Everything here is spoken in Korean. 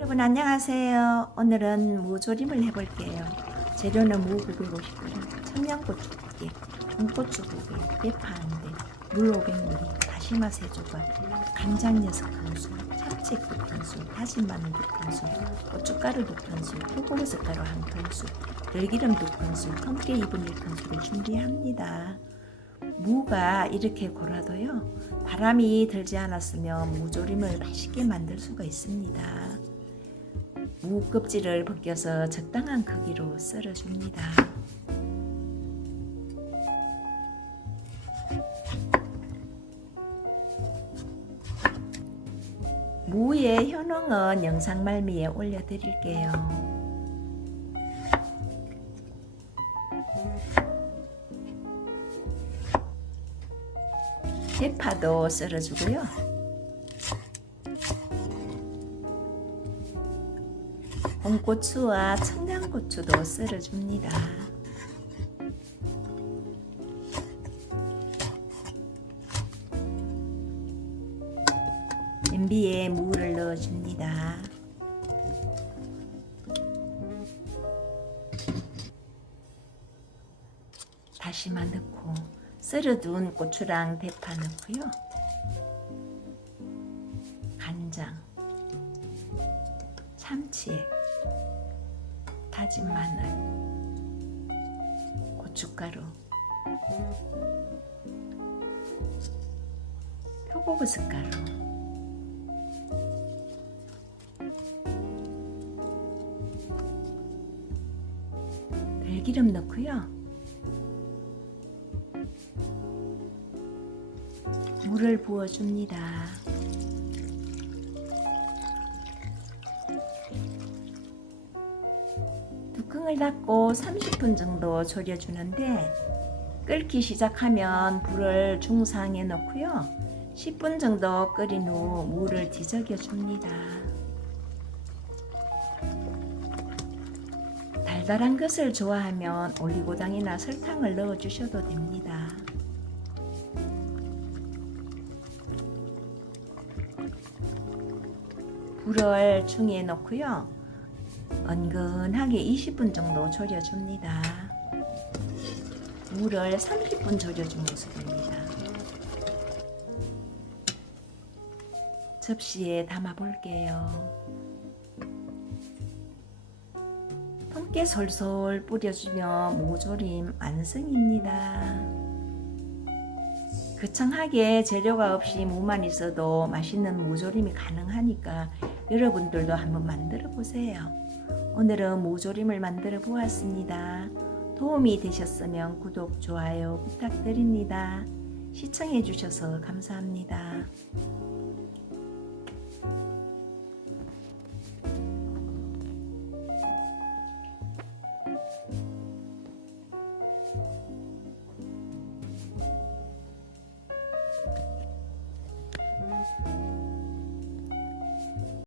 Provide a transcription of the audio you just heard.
여러분 안녕하세요. 오늘은 무조림을 해볼게요. 재료는 무 950g, 청양고추2개, 중고추 2개, 대파인데 물 500ml, 다시마 3조각, 간장 6큰술, 참치 2큰술, 다진 마늘 2큰술, 고춧가루 2큰술, 표고버섯 가루 1큰술, 들기름 2큰술, 통깨 2분의 1큰술을 준비합니다. 무가 이렇게 골아도요 바람이 들지 않았으면 무조림을 맛있게 만들 수가 있습니다. 무 껍질을 벗겨서 적당한 크기로 썰어줍니다. 무의 현황은 영상 말미에 올려드릴게요. 대파도 썰어주고요. 홍고추와 청양고추도 썰어줍니다. 냄비에 무를 넣어줍니다. 다시마 넣고 썰어둔 고추랑 대파 넣고요. 간장, 참치, 다진 마늘, 고춧가루, 표고버섯 가루, 들기름 넣고요. 물을 부어줍니다. 뚜껑을 닫고 30분 정도 졸여주는데 끓기 시작하면 불을 중상에 넣고요. 10분 정도 끓인 후 물을 뒤적여 줍니다. 달달한 것을 좋아하면 올리고당이나 설탕을 넣어 주셔도 됩니다. 불을 중에 놓고요. 은근하게 20분 정도 졸여줍니다. 물을 30분 졸여준 모습입니다. 접시에 담아 볼게요. 통깨 솔솔 뿌려주면 모조림 완성입니다. 거창하게 재료가 없이 무만 있어도 맛있는 무조림이 가능하니까 여러분들도 한번 만들어 보세요. 오늘은 무조림을 만들어 보았습니다. 도움이 되셨으면 구독, 좋아요 부탁드립니다. 시청해 주셔서 감사합니다.